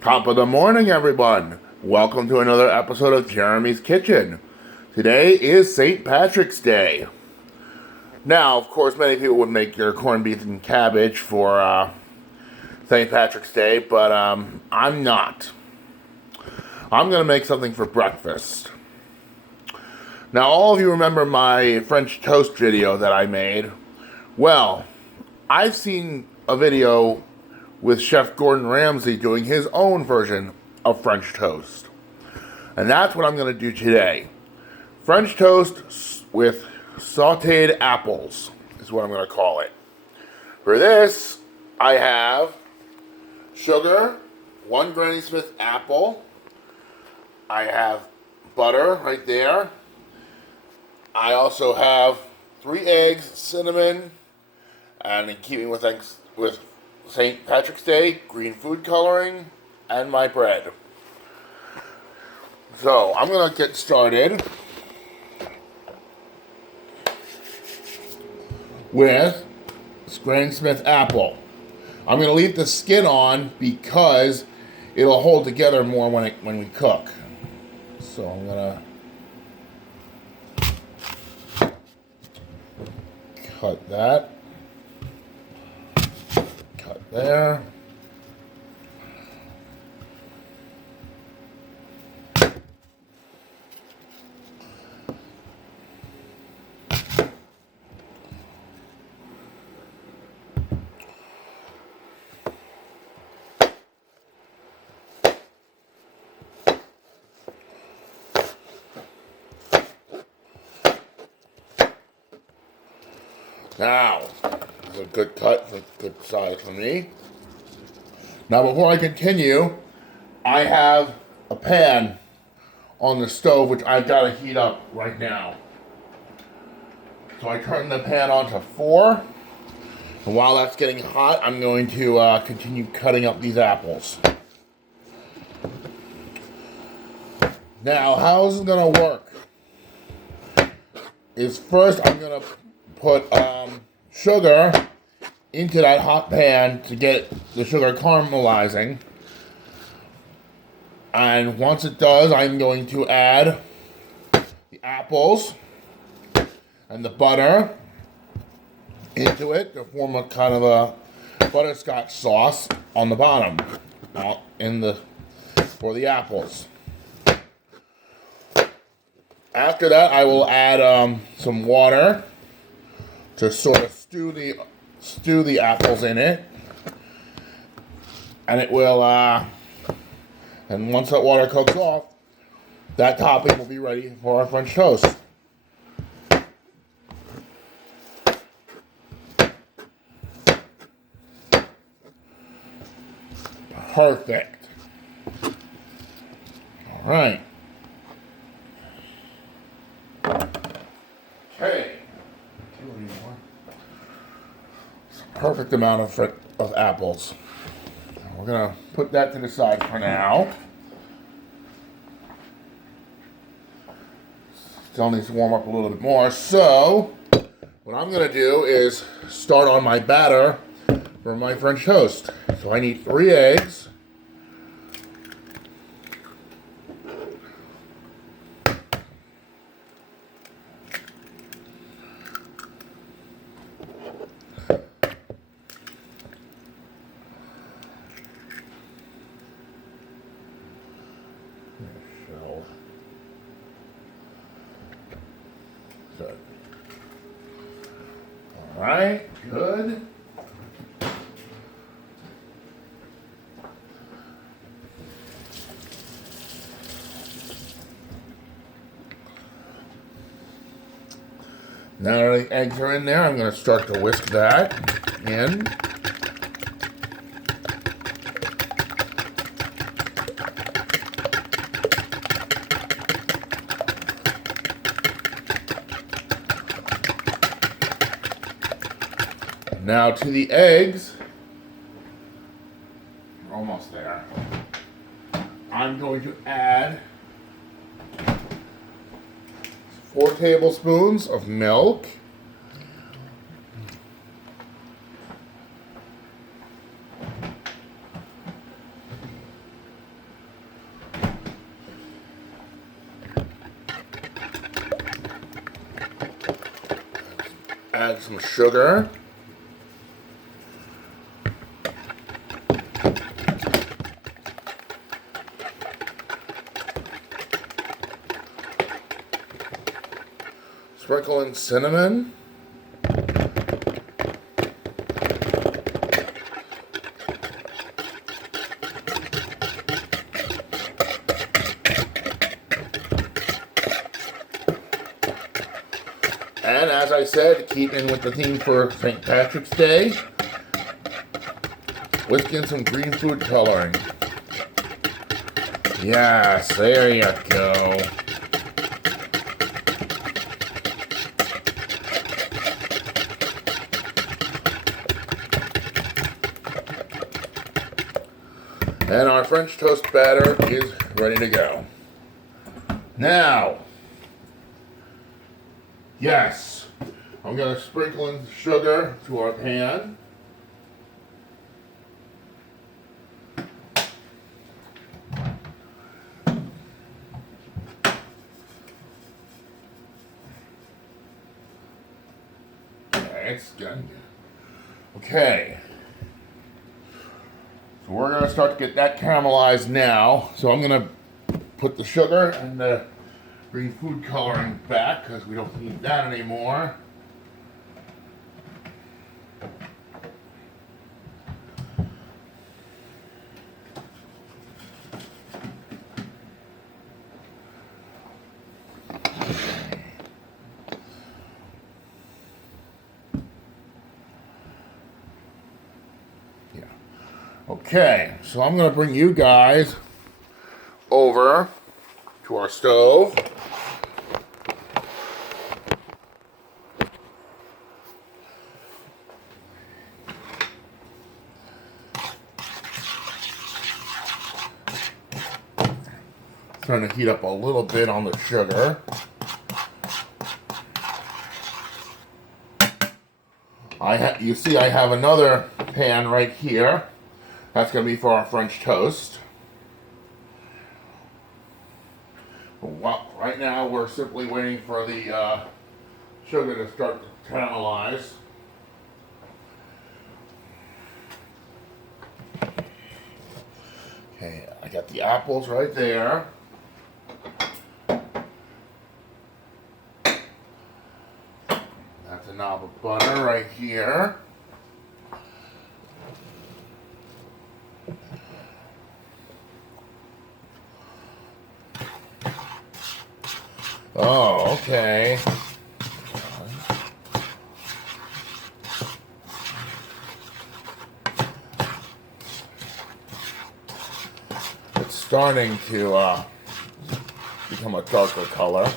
Top of the morning, everyone. Welcome to another episode of Jeremy's Kitchen. Today is St. Patrick's Day. Now, of course, many people would make your corned beef and cabbage for St. Patrick's Day, but I'm not. I'm going to make something for breakfast. Now, all of you remember my French toast video that I made. Well, I've seen a video with Chef Gordon Ramsay doing his own version of French toast. And that's what I'm going to do today. French toast with sauteed apples is what I'm going to call it. For this, I have sugar, 1 Granny Smith apple. I have butter right there. I also have 3 eggs, cinnamon, and in keeping with St. Patrick's Day, green food coloring, and my bread. So, I'm going to get started with Granny Smith apple. I'm going to leave the skin on because it'll hold together more when we cook. So, I'm going to cut that. There. Now, it's a good cut, a good size for me. Now, before I continue, I have a pan on the stove, which I've got to heat up right now. So I turn the pan on to 4. And while that's getting hot, I'm going to continue cutting up these apples. Now, how this is going to work is first I'm going to put sugar into that hot pan to get the sugar caramelizing. And once it does, I'm going to add the apples and the butter into it to form a kind of a butterscotch sauce on the bottom for the apples. After that, I will add some water to sort of stew the apples in it, and it will and once that water cooks off, that topping will be ready for our French toast. Perfect. All right. Okay. Perfect amount of apples. We're going to put that to the side for now. Still needs to warm up a little bit more. So, what I'm going to do is start on my batter for my French toast. So I need 3 eggs. Good. All right, good. Now that the eggs are in there, I'm going to start to whisk that in. Now to the eggs, we're almost there. I'm going to add 4 tablespoons of milk, add some sugar. Sprinkle in cinnamon. And as I said, keeping with the theme for St. Patrick's Day, whisk in some green food coloring. Yes, there you go. And our French toast batter is ready to go. Now, yes, I'm going to sprinkle in sugar to our pan. It's done. Okay. So we're going to start to get that caramelized now. So I'm going to put the sugar and the green food coloring back because we don't need that anymore. Okay, so I'm going to bring you guys over to our stove. Trying to heat up a little bit on the sugar. You see I have another pan right here. That's going to be for our French toast. Well, right now we're simply waiting for the sugar to start to caramelize. Okay, I got the apples right there. That's a knob of butter right here. Oh, okay. It's starting to become a darker color.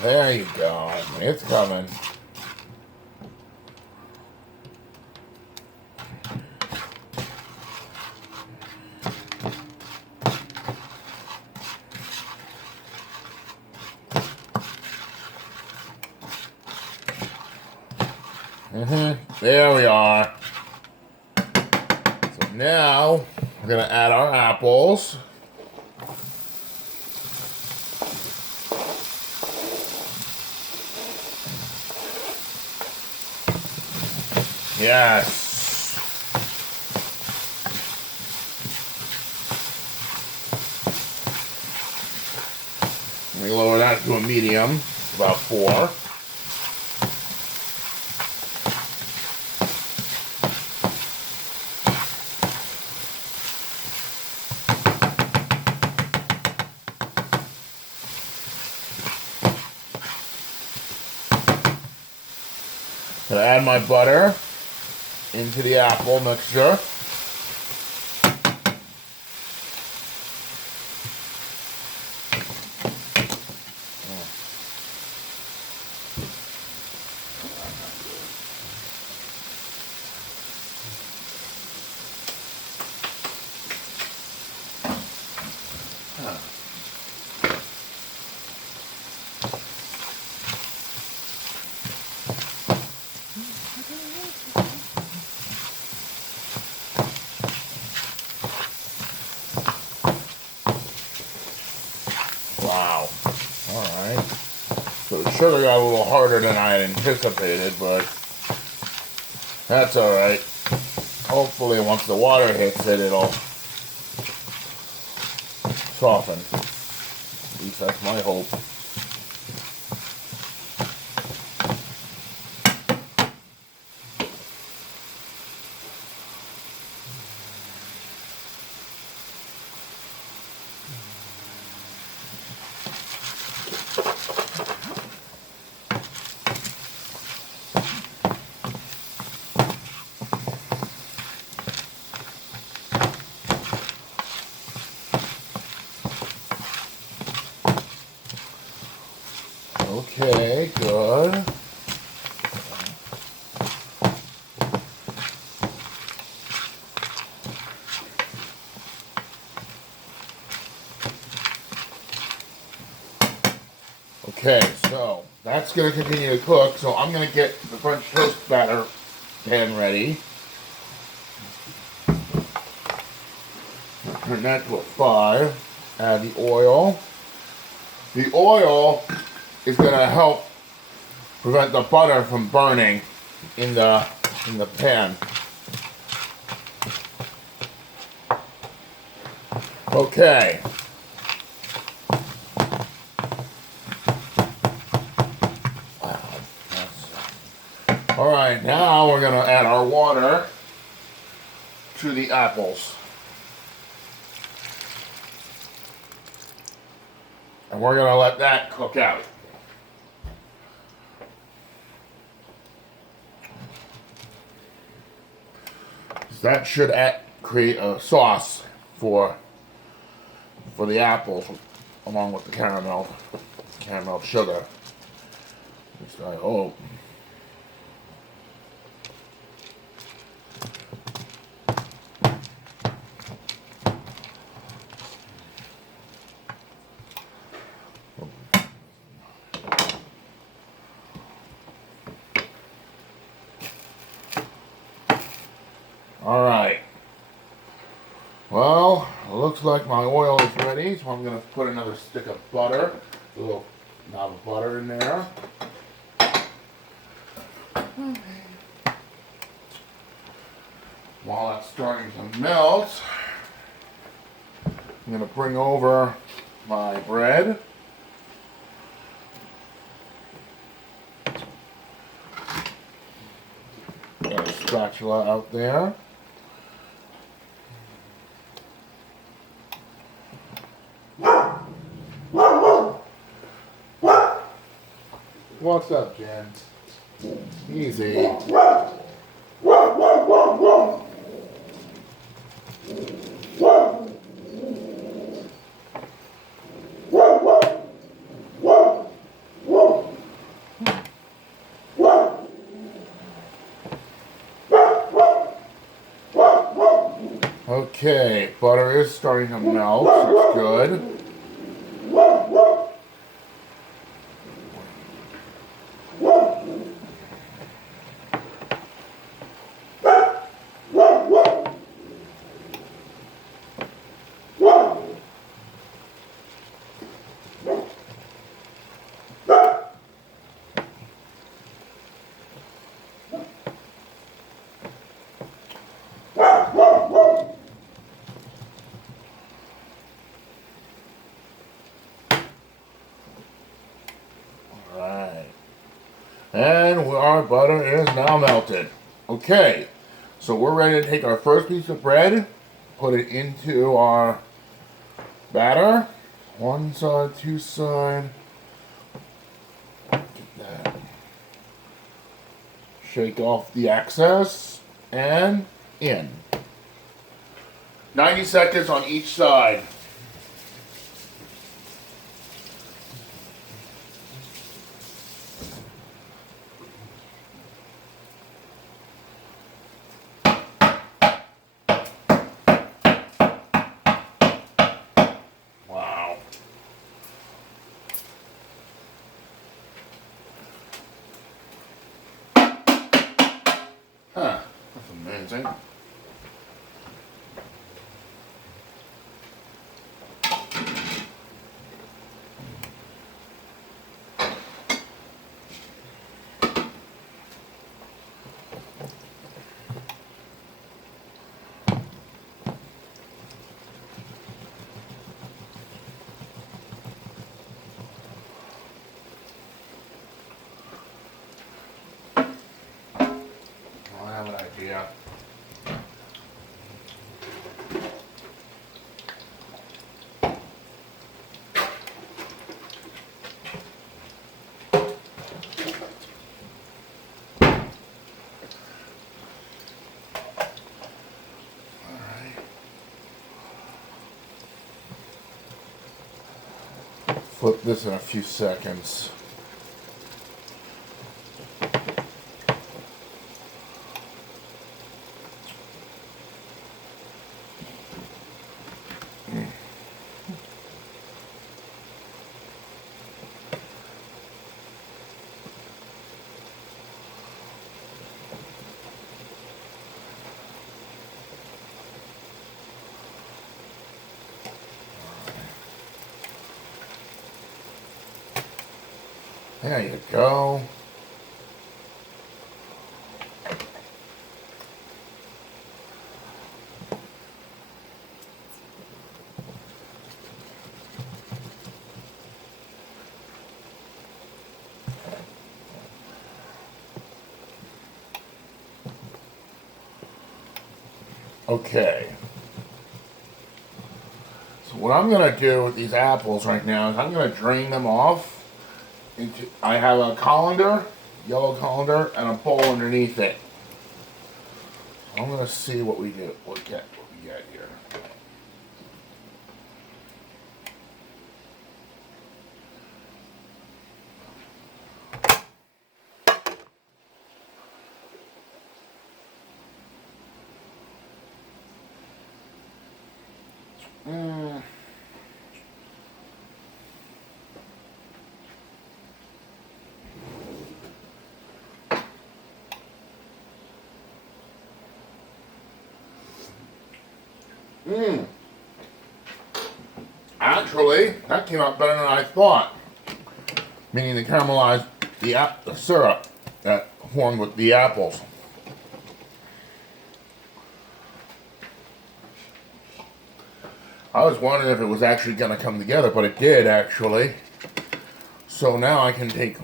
There you go. It's coming. There we are. So now we're going to add our apples. Yes. Let me lower that to a medium, about 4. Gonna add my butter into the apple mixture. sugar got a little harder than I had anticipated, but that's alright. Hopefully once the water hits it, it'll soften. At least that's my hope. Okay, good. Okay, so that's going to continue to cook. So I'm going to get the French toast batter pan ready. Turn that to a 5. Add the oil. The oil is going to help prevent the butter from burning in the pan. Okay. All right, now we're going to add our water to the apples. And we're going to let that cook out. That should create a sauce for the apples along with the caramel sugar. At least I hope. Alright, well, it looks like my oil is ready, so I'm going to put another stick of butter, a little knob of butter in there. While that's starting to melt, I'm going to bring over my bread. Got a spatula out there. What's up, Jen? Easy. Okay, butter is starting to melt, so it's good. And our butter is now melted. Okay, so we're ready to take our first piece of bread, put it into our batter. One side, two side. Get that. Shake off the excess and in. 90 seconds on each side. Huh, that's amazing. flip this in a few seconds. There you go. Okay. So what I'm going to do with these apples right now is I'm going to drain them off. I have a colander, yellow colander, and a bowl underneath it. I'm going to see what we do. What we get here. Actually, that came out better than I thought. Meaning to caramelize the syrup that formed with the apples. I was wondering if it was actually going to come together, but it did actually. So now I can take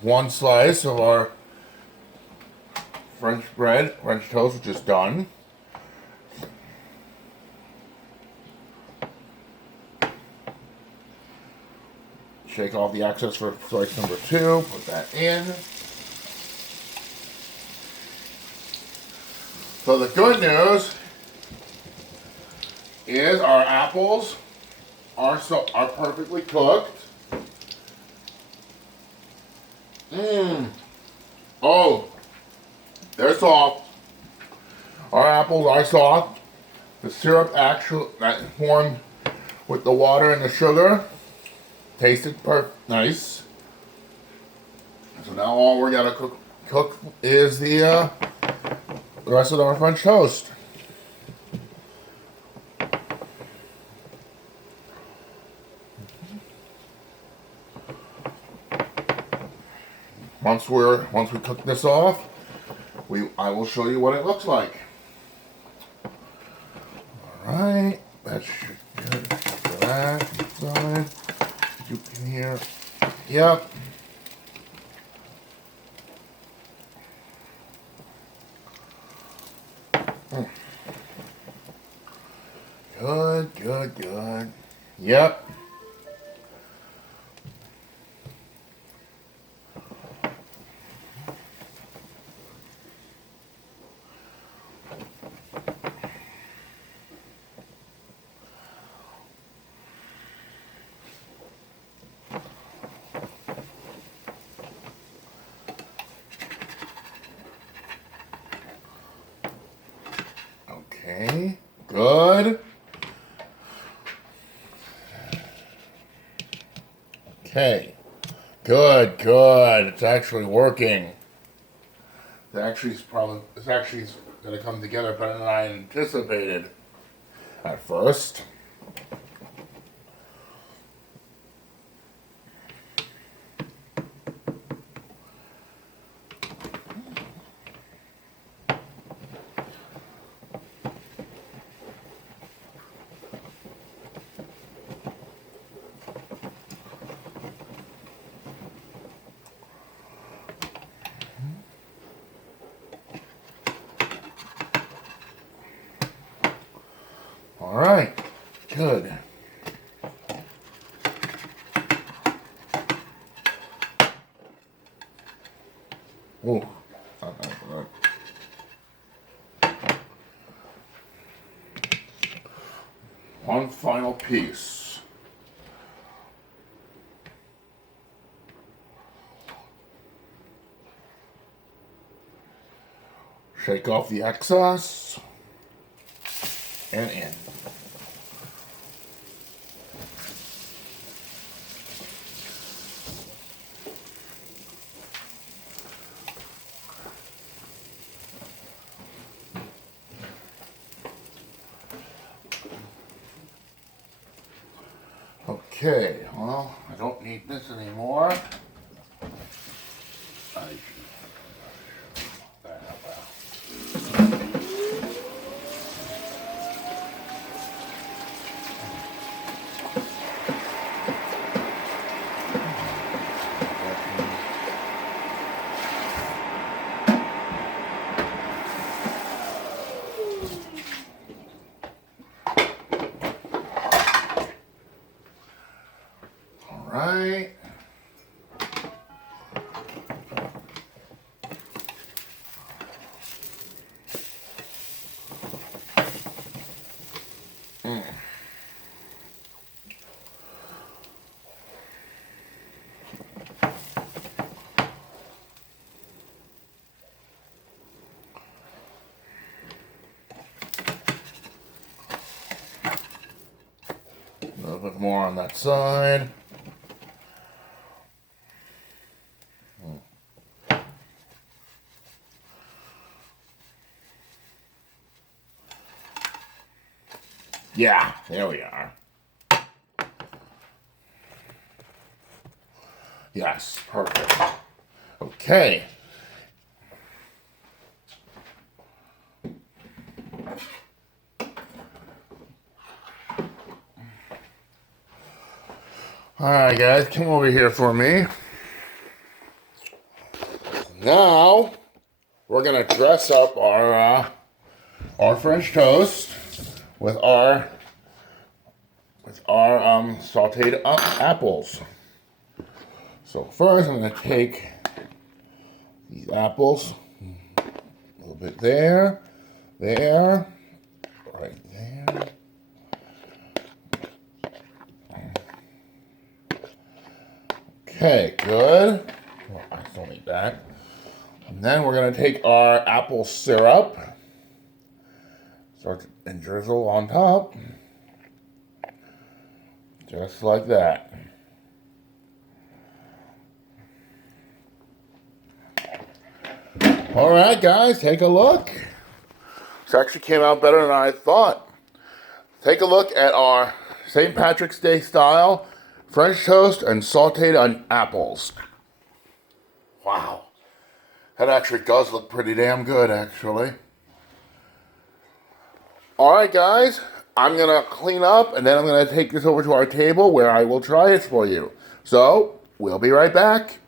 one slice of our French toast, which is done. Shake off the excess for slice number 2, put that in. So the good news is our apples are perfectly cooked. Oh, they're soft. Our apples are soft. The syrup that formed with the water and the sugar tasted nice. So now all we're gonna cook is the rest of our French toast. Once we cook this off, I will show you what it looks like. All right, that should be good for that side. You can hear, yep. Good. Yep. Okay, good. Okay, good. It's actually working. It's actually going to come together better than I anticipated at first. All right, good. Oh, one final piece. Shake off the excess. And in. Okay, well, I don't need this anymore. Right. A little bit more on that side. Yeah, there we are. Yes, perfect. Okay. Alright guys, come over here for me. Now, we're going to dress up our French toast with our sauteed apples. So first I'm going to take these apples, a little bit there, right there. Okay, good. Well, I still need that. And then we're going to take our apple syrup, and drizzle on top, just like that. All right, guys, take a look. This actually came out better than I thought. Take a look at our St. Patrick's Day style French toast and sauteed apples. Wow. That actually does look pretty damn good, actually. Alright guys, I'm going to clean up and then I'm going to take this over to our table where I will try it for you. So, we'll be right back.